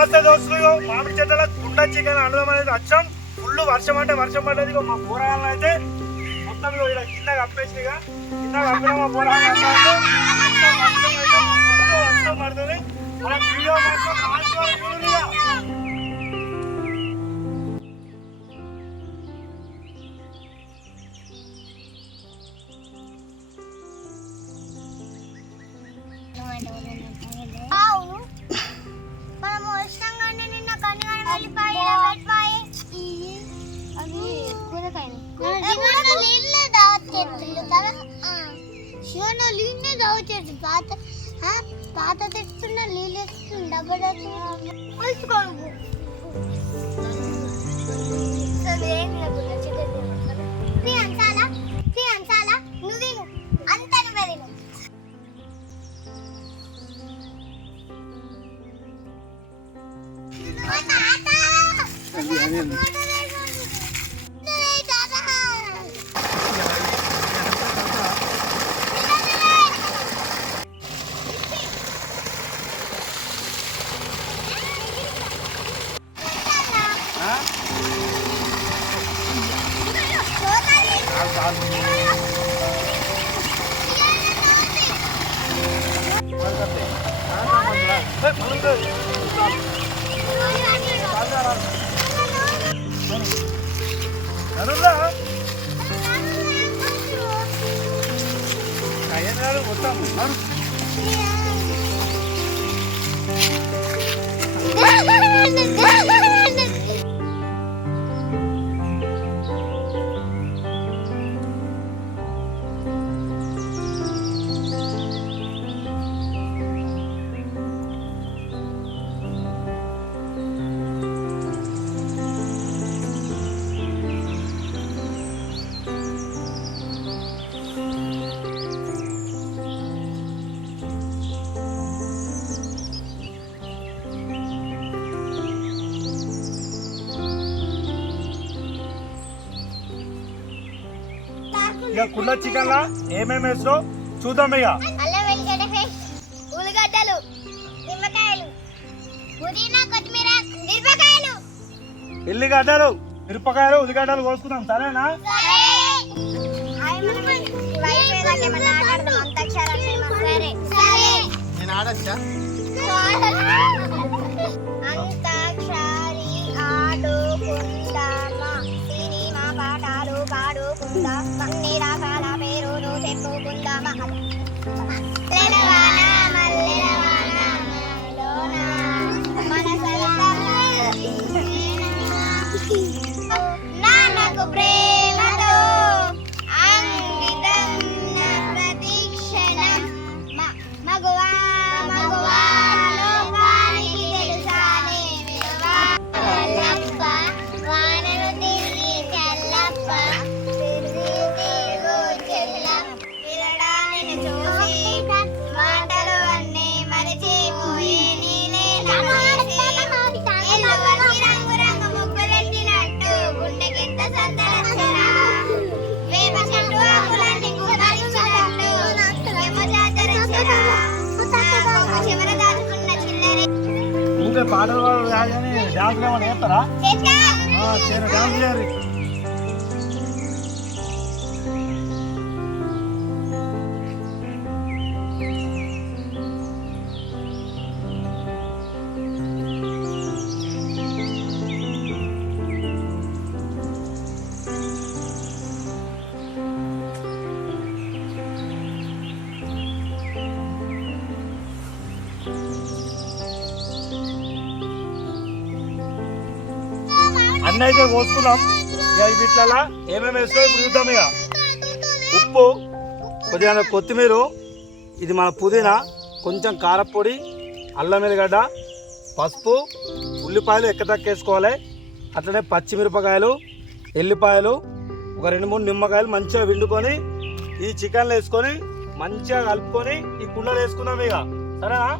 దోస్తులు మామిడి చెట్ల కుండ చికెన్ అనడం అనేది వచ్చాం. ఫుల్ వర్షం అంటే వర్షం పడ్డది. మా పోరాలను అయితే మొత్తం ఇలా కింద కప్పేసిగా కింద కప్పిన మా పోరాలు వర్షం పడుతుంది. మన వీడియో మాత్రం పాత తెచ్చుకున్న నీళ్ళు డబ్బులు నువ్వు అంత నువ్వే ఇక కుండ చికెన్ లా ఏమేమి వేసో చూద్దాం. ఇక ఉల్లిగడ్డలు, నిమ్మకాయలు, పుదీనా, కొత్తిమీర, మిరపకాయలు, ఎల్లిగడ్డలు, మిరపకాయలు, ఉల్లిగడ్డలు కోసుకుందాం. సరేనా? నేను ఆడచ్చా? అంతాక్షరి ఆడుకుందామా, సినిమా పాటలు పాడుకుందాం, అన్ని రకాల పేరును చెప్పుకుందామా. నాన్నకు ప్రేమతో అంకితం ప్రతిక్షణం మగువా మగువా లోకానికి తెలుసానే విలువ లప్ప వానను తిరిగి చెల్లప్ప తిరిగి తిరుగు చెల్లం విరడాన్ని చూసి మాటలు అన్నీ మరిచిపోయే నీలే రంగు రంగు ముగ్గులెట్టినట్టు గుండెకింత సందరచ్చరా వేప చెట్టు ఆకులన్నీ కుమరించినట్టు ఏమో జాతరచ్చరా చివర దాచుకున్న చిల్లరే. ఇంకా పాటలు కాదు కానీ డాన్సులు ఏమైనా చేస్తారా? డాన్స్ చేయాలి. అన్నీ అయితే కోసుకున్నాం. ఇక వీటిలో ఏమేమి వేస్తాం ఇప్పుడు చూద్దాం. ఇక ఉప్పు, కొద్దిగా కొత్తిమీర, ఇది మన పుదీనా, కొంచెం కారపొడి, అల్లం వెల్లిగడ్డ, పసుపు, ఉల్లిపాయలు ఎక్కదక్కేసుకోవాలి. అట్లనే పచ్చిమిరపకాయలు, ఎల్లిపాయలు, ఒక 2-3 నిమ్మకాయలు మంచిగా విండుకొని ఈ చికెన్లో వేసుకొని మంచిగా కలుపుకొని ఈ కుండలో వేసుకున్నాం. ఇక సరేనా?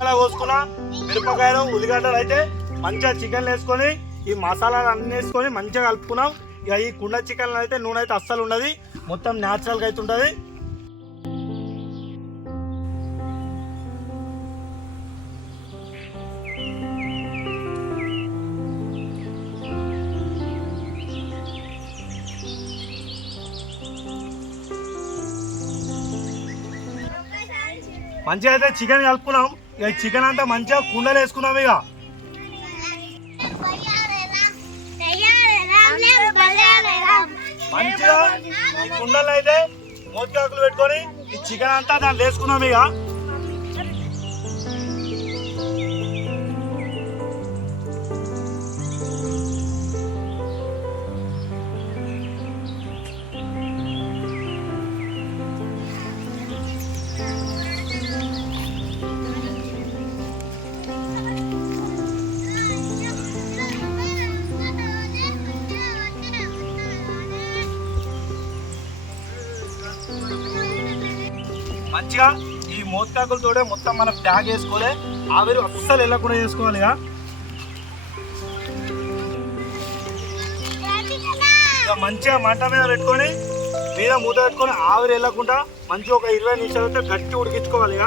అలా కోసుకున్నా మిరపకాయలు, ఉల్లిగడ్డలు అయితే మంచిగా చికెన్లో వేసుకొని ఈ మసాలాలు అన్నీ వేసుకొని మంచిగా కలుపుకున్నాం. ఇక ఈ కుండ చికెన్లో అయితే నూనె అయితే అస్సలు ఉండదు, మొత్తం న్యాచురల్గా అయితే ఉంటుంది. మంచిగా అయితే చికెన్ కలుపుకున్నాం. ఇక చికెన్ అంతా మంచిగా కుండలు వేసుకున్నాం. ఇక మంచిగా ఈ కుండలు అయితే మోతికాకులు పెట్టుకొని ఈ చికెన్ అంతా దాంట్లో వేసుకున్నాం. ఇక మంచిగా ఈ మోతికాకులతోనే మొత్తం మనం ప్యాక్ చేసుకోవాలి. ఆవిరి అస్సలు వెళ్ళకుండా చేసుకోవాలి. ఇక మంచిగా మంట మీద పెట్టుకొని మీద మూత పెట్టుకొని ఆవిరి వెళ్ళకుండా మంచిగా ఒక 20 నిమిషాలు అయితే గట్టి ఉడికించుకోవాలి.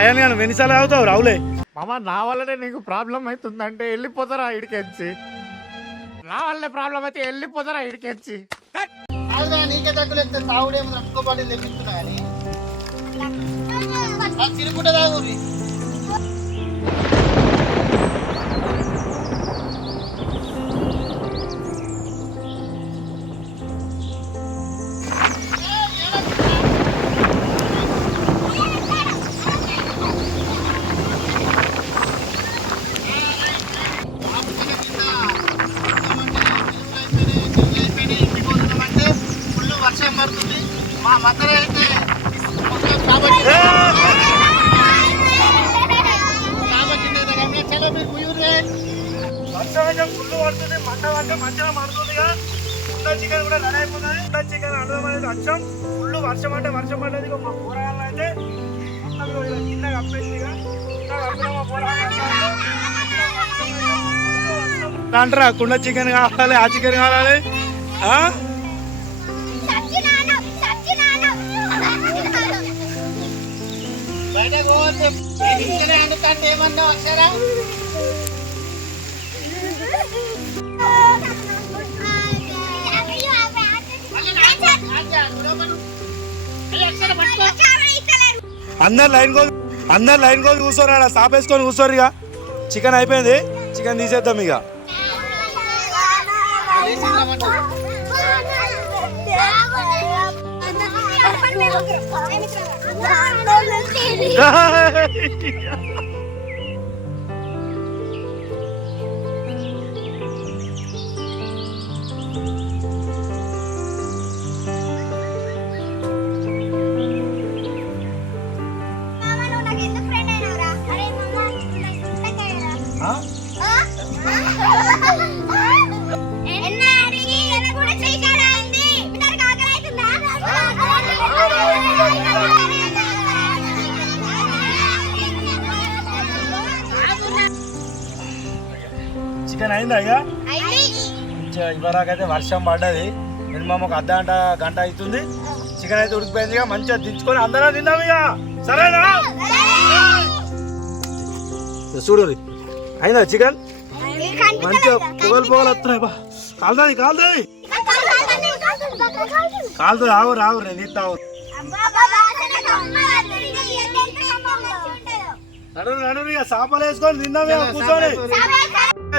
అయ్యాను కానీ ఎన్నిసార్లు అవుతావు రావులే. మామ నా వల్లనే నీకు ప్రాబ్లం అవుతుందంటే వెళ్ళిపోతారా ఇడికెచ్చి. నా వల్లే ప్రాబ్లం అయితే వెళ్ళిపోతారా ఇడికెచ్చి. నీకే తగ్గులేస్తే తాగుడేమో తట్టుకోబడి తెప్పిస్తున్నా కానీ తిరుగుంటే తాగురి. వర్షం పడుతుంది. మా మదర్ అయితే కాబట్టి చలో మీరు కుయ్యూరే. వర్షం అయితే ఫుల్ పడుతుంది. మంట అంటే మంచిగా పడుతుందిగా. కుండ చికెన్ కూడా రెడీ అయిపోతుంది. కుండ చికెన్ అర్థం అనేది వర్షం ఫుల్ వర్షం అంటే వర్షం పడ్డది. మా కూరగాయలు అయితే మొత్తం కింద కప్పేసి మా కూరగాయలు అంటారా కుండ చికెన్ కావాలి, ఆ చికెన్ కావాలి. బయటకు పోతే ఇంట్లోనే వండుతుంటే ఏమన్నా వచ్చారా? అందరు లైన్ కోసి కూర్చోరు. అలా సాపేసుకొని కూర్చోరు. ఇక చికెన్ అయిపోయింది. చికెన్ తీసేద్దాం. ఇక చికెన్ అయిందా? ఇక మంచిగా ఇవరాకైతే వర్షం పడ్డది. మినిమం ఒక గంట అవుతుంది. చికెన్ అయితే ఉడికిపోయింది. ఇక మంచిగా దించుకొని అందరం తిందాం. ఇక సరేనా? చూడు అయిందా చికెన్? మంచిగా పొగలు వస్తున్నాయి. కాలుతుంది రావు నేను తీస్తావు. నడు ఇక సాపాలు వేసుకొని తిందాం. ఇక కూర్చొని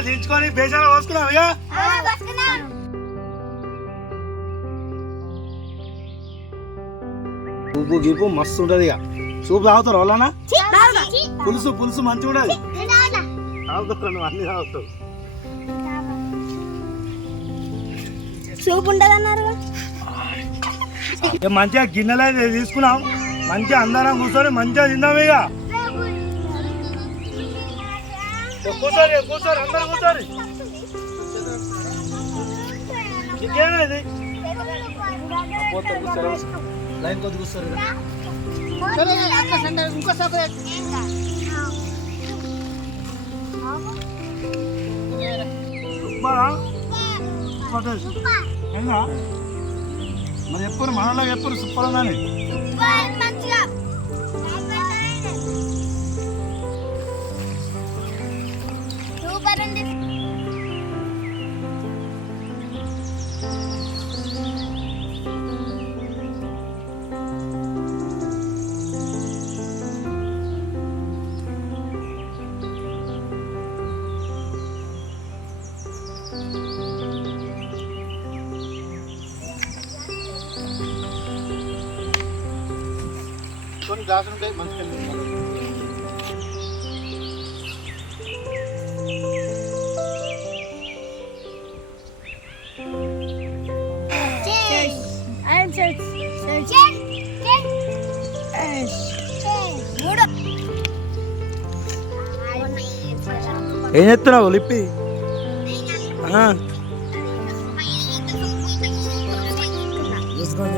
దించుకొని బేసాలు పోసుకున్నాం. ఇక సూపు గీపు మస్తు ఉంటది. ఇక సూపు తాగుతారు వాళ్ళనా? పులుసు మంచిగా ఉండదు. తాగుతారు అన్ని తాగుతావు. సూప్ ఉండదు అన్నారు. మంచిగా గిన్నెలు అయితే తీసుకున్నాం. మంచిగా అందరం కూర్చొని మంచిగా తిందాం. ఇక కూర్చోరు అందరు కూర్చోరు. ఇంకేమైంది లైన్ కొద్ది కూర్చోరు. ఇంకో సపరేట్ మరి ఎప్పుడు మనలో ఎప్పుడు సూపర్ ఉందని మంచిగా సూపర్ ఉంది. కొన్ని గ్లాసులు ఉంటాయి మంచిగా ఏం చెప్తున్నావు లిప్పి చూసుకొని